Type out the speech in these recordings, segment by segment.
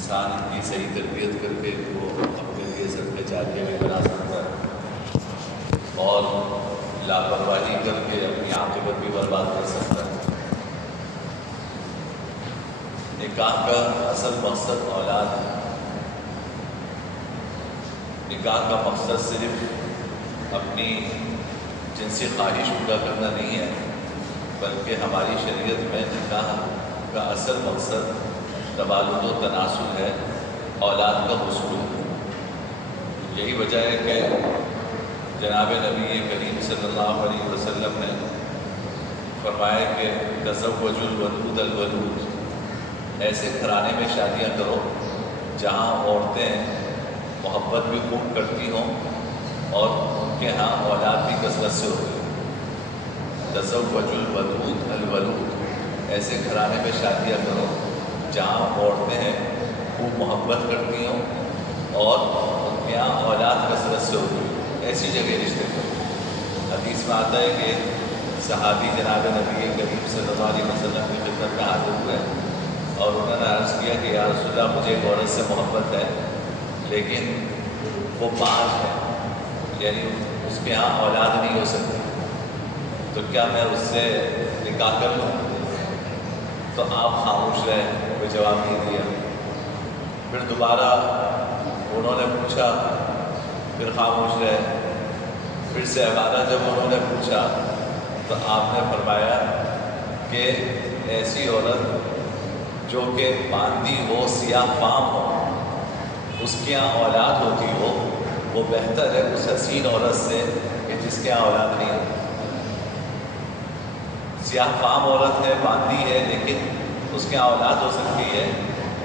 انسان کی صحیح تربیت کر کے وہ اپنے لیے صدقہ جاریہ بھی بنا سکتا ہے اور لاپرواہی کر کے اپنی عاقبت بھی برباد کر سکتا ہے۔ نکاح کا اصل مقصد اولاد ہے۔ نکاح کا مقصد صرف اپنی جنسی خواہش پورا کرنا نہیں ہے، بلکہ ہماری شریعت میں نکاح کا اصل مقصد تبادل و تناسل ہے، اولاد کا حصول ہے۔ یہی وجہ ہے کہ جناب نبی کریم صلی اللہ علیہ وسلم نے فرمایا کہ تزوجوا الودود الولود، ایسے گھرانے میں شادیاں کرو جہاں عورتیں محبت بھی خوب کرتی ہوں اور ان کے ہاں اولاد بھی کثرت سے ہوتی ہے۔ تزوجوا الودود الولود، ایسے گھرانے میں شادیاں کرو جہاں عورتیں خوب محبت کرتی ہوں اور ان کے یہاں اولاد کثرت سے ہوتی ہے، ایسی جگہ رشتے کرو۔ حدیث میں آتا ہے کہ صحابی جناب نبی کریم صلی اللہ علیہ وسلم کی خدمت میں حاضر ہوئے اور انہوں نے عرض کیا کہ یا رسول اللہ، مجھے ایک عورت سے محبت ہے لیکن وہ باز ہے، یعنی اس کے ہاں اولاد نہیں ہو سکتی، تو کیا میں اس سے نکاح کر لوں؟ تو آپ خاموش رہے، کوئی جواب نہیں دیا۔ پھر دوبارہ انہوں نے پوچھا، پھر خاموش رہے۔ پھر سے ابادہ جب انہوں نے پوچھا تو آپ نے فرمایا کہ ایسی عورت جو کہ باندھی ہو، سیاہ فام ہو، اس کے یہاں اولاد ہوتی ہو، وہ بہتر ہے اس حسین عورت سے کہ جس کے یہاں اولاد نہیں ہوتی۔ سیاہ فام عورت ہے، باندھی ہے، لیکن اس کے یہاں اولاد ہو سکتی ہے،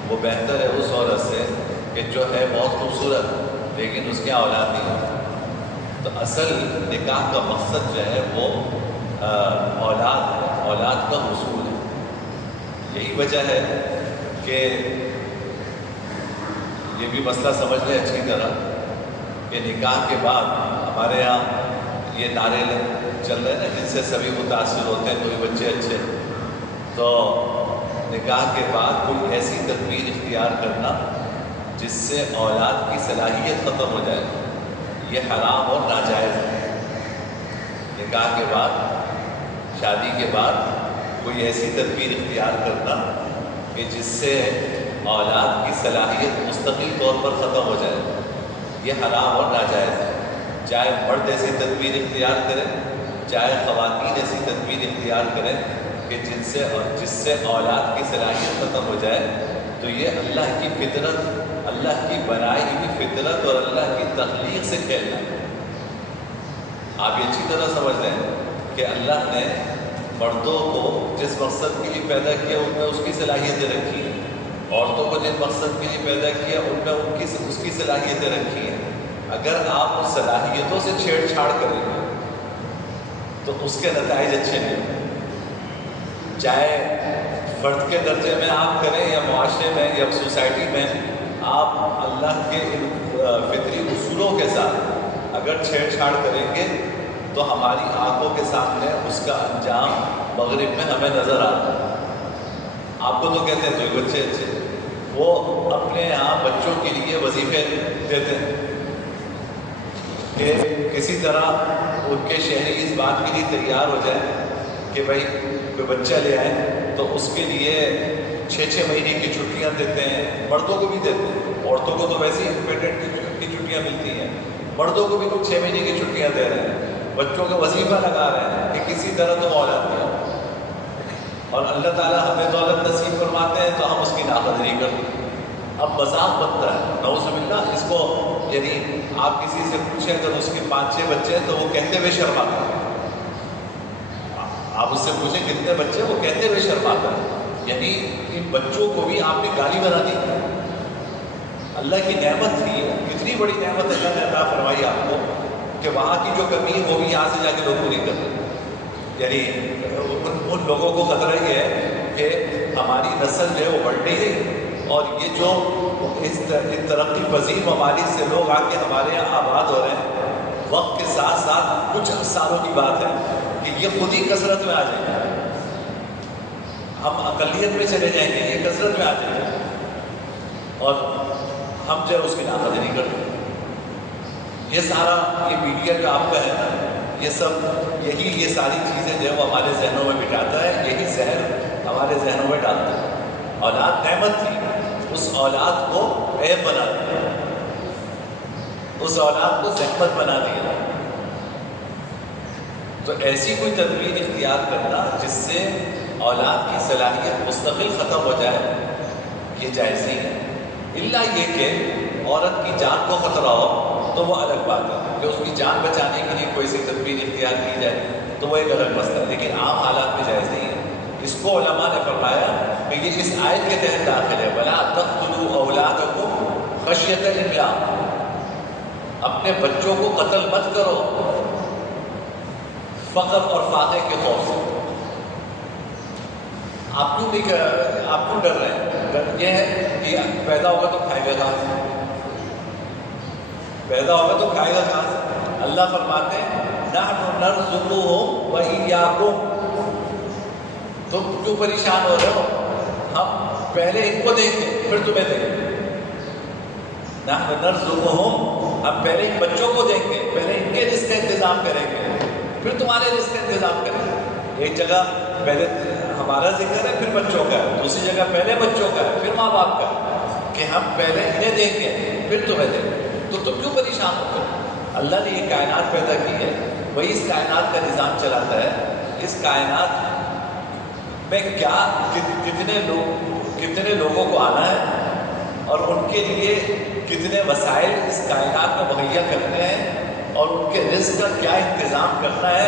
وہ بہتر ہے اس عورت سے کہ جو ہے بہت خوبصورت لیکن اس کے یہاں اولاد نہیں ہوتی۔ تو اصل نکاح کا مقصد جو ہے وہ اولاد ہے، اولاد کا حصول ہے۔ یہی وجہ ہے کہ یہ بھی مسئلہ سمجھ لیں اچھی طرح کہ نکاح کے بعد ہمارے یہاں یہ نعرے چل رہے ہیں نا جن سے سبھی متاثر ہوتے ہیں، تو یہ بچے اچھے، تو نکاح کے بعد کوئی ایسی تدبیر اختیار کرنا جس سے اولاد کی صلاحیت ختم ہو جائے، یہ حرام اور ناجائز ہے۔ نکاح کے بعد، شادی کے بعد کوئی ایسی تدبیر اختیار کرنا کہ جس سے اولاد کی صلاحیت مستقل طور پر ختم ہو جائے، یہ حرام اور ناجائز ہے۔ چاہے مرد ایسی تدبیر اختیار کریں، چاہے خواتین ایسی تدبیر اختیار کریں کہ جس سے اولاد کی صلاحیت ختم ہو جائے، تو یہ اللہ کی فطرت، اللہ کی بنائی ہوئی فطرت اور اللہ کی تخلیق سے کھیلنا ہے۔ آپ یہ اچھی طرح سمجھ لیں کہ اللہ نے مردوں کو جس مقصد کے لیے پیدا کیا ان میں اس کی صلاحیتیں رکھی ہیں، عورتوں کو جس مقصد کے لیے پیدا کیا ان میں اس کی صلاحیتیں رکھی ہیں۔ اگر آپ اس صلاحیتوں سے چھیڑ چھاڑ کریں گے تو اس کے نتائج اچھے نہیں، چاہے فرد کے درجے میں آپ کریں یا معاشرے میں یا سوسائٹی میں، آپ اللہ کے فطری اصولوں کے ساتھ اگر چھیڑ چھاڑ کریں گے تو ہماری آنکھوں کے سامنے اس کا انجام مغرب میں ہمیں نظر آتا ہے۔ آپ کو تو کہتے ہیں تو بچے اچھے، وہ اپنے یہاں بچوں کے لیے وظیفے دیتے ہیں کہ کسی طرح ان کے شہری اس بات کے لیے تیار ہو جائے کہ بھائی کوئی بچہ لے آئے تو اس کے لیے 6 مہینے کی چھٹیاں دیتے ہیں، مردوں کو بھی دیتے ہیں، عورتوں کو تو ویسے ہی پیٹنٹ کی چھٹیاں ملتی ہیں، مردوں کو بھی کچھ 6 مہینے کی چھٹیاں دے رہے ہیں، بچوں کا وظیفہ لگا رہے ہیں کہ کسی طرح تم اولاد دیا، اور اللہ تعالیٰ ہمیں دولت نصیب فرماتے ہیں تو ہم اس کی نافرمانی کرتے ہیں۔ اب مذاق بنتا ہے، نعوذ باللہ، اس کو یعنی آپ کسی سے پوچھیں اگر اس کے 5-6 بچے ہیں تو وہ کہتے ہوئے شرماتا ہے، آپ اس سے پوچھیں کتنے بچے، وہ کہتے ہوئے شرماتا ہے، یعنی ان بچوں کو بھی آپ نے گالی بنا دی۔ اللہ کی نعمت تھی، کتنی بڑی نعمت اللہ نے عطا فرمائی آپ کو کہ وہاں کی جو کمی وہ بھی یہاں سے جا کے لوگ پوری کر رہے ہیں۔ یعنی ان لوگوں کو خطرہ یہ ہے کہ ہماری نسل جو ہے وہ بڑھ رہی ہے اور یہ جو اس ترقی پذیر ممالک سے لوگ آ کے ہمارے یہاں آباد ہو رہے ہیں، وقت کے ساتھ ساتھ کچھ سالوں کی بات ہے کہ یہ خود ہی کثرت میں آ جائیں گے، ہم اقلیت میں چلے جائیں گے، یہ کثرت میں آ جائیں گے، اور ہم جو ہے اس کی ناقدری کرتے ہیں۔ یہ سارا یہ میڈیا جو آپ کا ہے نا، یہ سب یہ ساری چیزیں جو ہے وہ ہمارے ذہنوں میں بٹھاتا ہے، یہی زہر ہمارے ذہنوں میں ڈالتا ہے۔ اولاد نعمت تھی، اس اولاد کو عیب بنا دیا، اس اولاد کو زحمت بنا دیا۔ تو ایسی کوئی تدبیر اختیار کرنا جس سے اولاد کی صلاحیت مستقل ختم ہو جائے، یہ جائز نہیں ہے، الا یہ کہ عورت کی جان کو خطرہ ہو تو وہ الگ بات ہے کہ اس کی جان بچانے کے لیے کوئی سی تدبیر اختیار کی جائے تو وہ ایک الگ مسئلہ ہے، لیکن عام حالات میں جائز نہیں ہے۔ اس کو علماء نے فرمایا کہ یہ اس آیت کے تحت داخل ہے، وَلَا تَقْتُلُوا أَوْلَادَكُمْ خَشْيَةَ إِمْلَاقٍ، اپنے بچوں کو قتل مت کرو فقر اور فاقے کے خوف سے۔ آپ کیوں ڈر رہے ہیں؟ ڈر یہ ہے کہ پیدا ہوگا تو کھائے گا کہاں سے؟ پیدا ہوگا تو کھائے گا کہاں سے؟ اللہ فرماتے ہیں نحن نرزقهم وإياكم، تم کیوں پریشان ہو رہے ہو؟ ہم پہلے ان کو دیں گے پھر تمہیں دیں گے۔ نحن نرزقهم، ہم پہلے ان بچوں کو دیں گے، پہلے ان کے رزق کا انتظام کریں گے پھر تمہارے رزق کا انتظام کریں گے۔ ایک جگہ پہلے ہمارا ذکر ہے پھر بچوں کا ہے، دوسری جگہ پہلے بچوں کا ہے پھر ماں باپ کا ہے، کہ ہم پہلے انہیں دیں گے پھر تمہیں دیں گے۔ تو تم کیوں پریشان ہوتے ہو؟ اللہ نے یہ کائنات پیدا کی ہے، وہی اس کائنات کا نظام چلاتا ہے۔ اس کائنات میں کتنے لوگوں کو آنا ہے اور ان کے لیے کتنے وسائل اس کائنات میں مہیا کرنے ہیں اور ان کے رزق کا کیا انتظام کرنا ہے،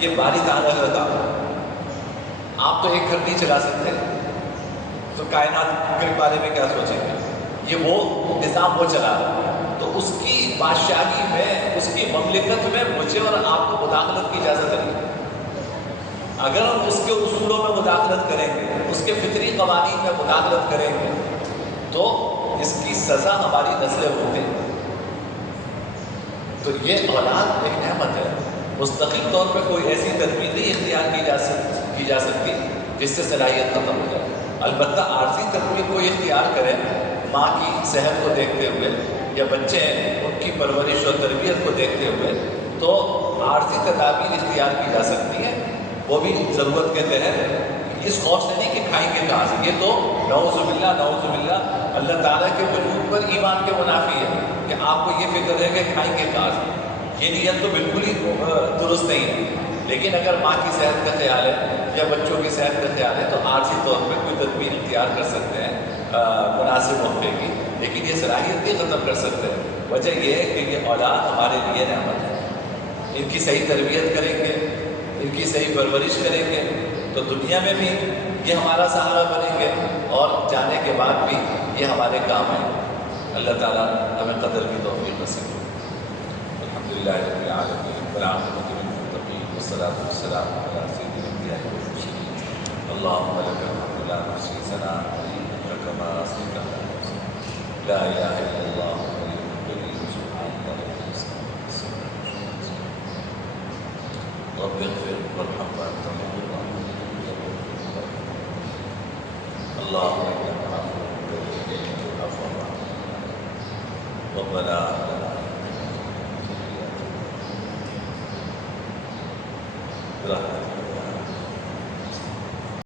یہ باری تعالیٰ کا کام ہے۔ آپ تو ایک گھر نہیں چلا سکتے تو کائنات کے بارے میں کیا سوچیں گے؟ یہ وہ نظام وہ چلا رہا ہے، تو اس کی بادشاہی میں، اس کی مملکت میں مجھے اور آپ کو مداخلت کی اجازت نہیں۔ اگر ہم اس کے اصولوں میں مداخلت کریں گے، اس کے فطری قوانین میں مداخلت کریں گے تو اس کی سزا ہماری نسلیں ہوتی ہیں۔ تو یہ اولاد ایک نعمت ہے، مستقل طور پہ کوئی ایسی تدبیر نہیں اختیار کی جا سکتی جس سے صلاحیت ختم ہو جائے۔ البتہ عارضی تدبیر کو اختیار کریں، ماں کی صحت کو دیکھتے ہوئے یا بچے ہیں ان کی پرورش اور تربیت کو دیکھتے ہوئے، تو عارضی تدابیر اختیار کی جا سکتی ہیں، وہ بھی ضرورت کے تحت، اس خوف سے نہیں کہ کھائیں گے کہاں سے۔ یہ تو نعوذ باللہ اللہ تعالیٰ کے وجود پر ایمان کے منافی ہے کہ آپ کو یہ فکر ہے کہ کھائیں گے کہاں سے، یہ نیت تو بالکل ہی درست نہیں ہے۔ لیکن اگر ماں کی صحت کا خیال ہے یا بچوں کی صحت کا خیال ہے تو عارضی طور پہ کوئی تدبیر اختیار کر سکتے ہیں مناسب موقع کی، لیکن یہ صلاحیت نہیں ختم کر سکتے۔ وجہ یہ ہے کہ یہ اولاد ہمارے لیے نعمت ہے، ان کی صحیح تربیت کریں گے، ان کی صحیح پرورش کریں گے تو دنیا میں بھی یہ ہمارا سہارا بنیں گے اور جانے کے بعد بھی یہ ہمارے کام آئیں گے۔ اللہ تعالیٰ ہمیں قدر کی توفیق نصیب ہو۔ الحمدللہ رب العالمین والعاقبۃ للمتقین والصلاۃ والسلام علی سید الانبیاء والمرسلین۔ اللہم لک الحمد لا نحصی ثناء علیک کما اثنیت علی نفسک، لا الہ الا اللہ رب اغفر وارحم وانت خیر الراحمین۔ اللهم انك عفو تحب العفو فاعف عنا، ربنا هب لنا من لدنك ذرية